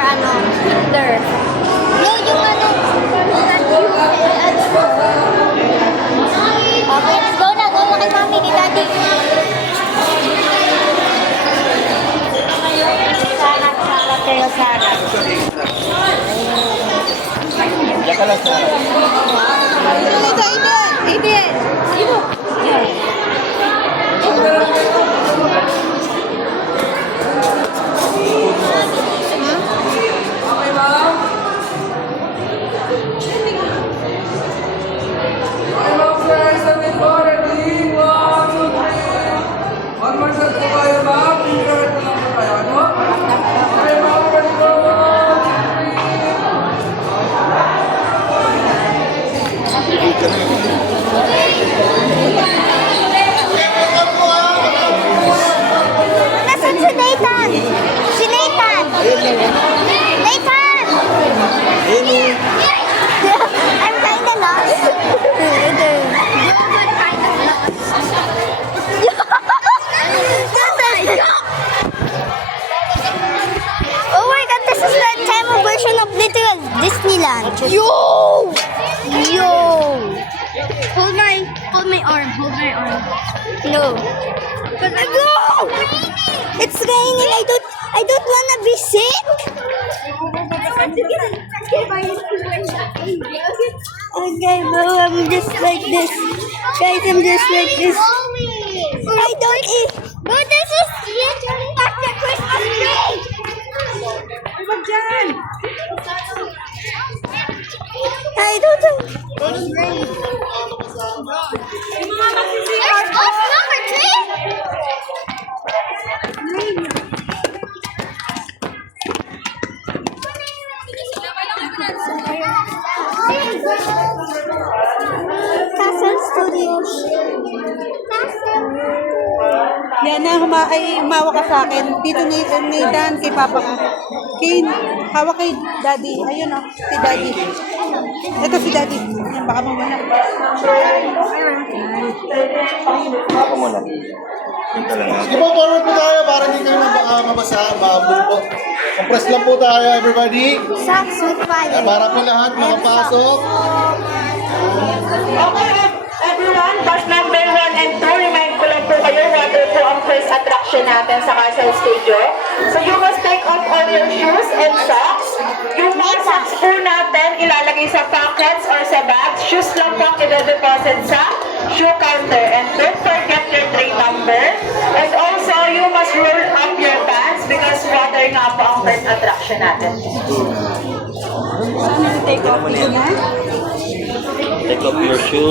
Hitler. No, yung okay, let's go na. Go na kay mami, kay daddy. Sana. Diyan ka lang, Sarah. Aiden. Nasaan si Nathan? Si Nathan! Nathan! I'm kinda lost. Oh my god, this is the demo version of Little Disneyland. Yo! Hold my arm. No. Go! It's raining. I don't wanna be sick. Okay, bro, I'm just like this. Guys, I'm just like this. I don't eat. But this is literally like the Christmas tree. I don't know. It's us number 3. Castle Studios. Yan na, humawa ka sa akin. Dito ni Dan, kay Papa ka. Hawak kay Daddy. Ayun o, si Daddy. Ito si Daddy. Yan, baka mamuna. Ako muna. Dito lang. Sige po, forward po tayo para hindi kayo mabasa, maabot po. Compress lang po tayo, everybody. Socks with fire. Para po lahat makapasok. Okay, everyone, bus number 1 and 2, remind ko lang po kayo, water po ang first attraction natin sa Castle Studio. So you must take off all your shoes and socks. Yung mga socks po natin, ilalagay sa pockets or sa bags. Shoes lang po ang i-deposit sa shoe counter. And don't forget your tray number. And also, you must roll up your pants because water nga po ang first attraction natin. Saan na take off? Ito nga? Take off your shoes.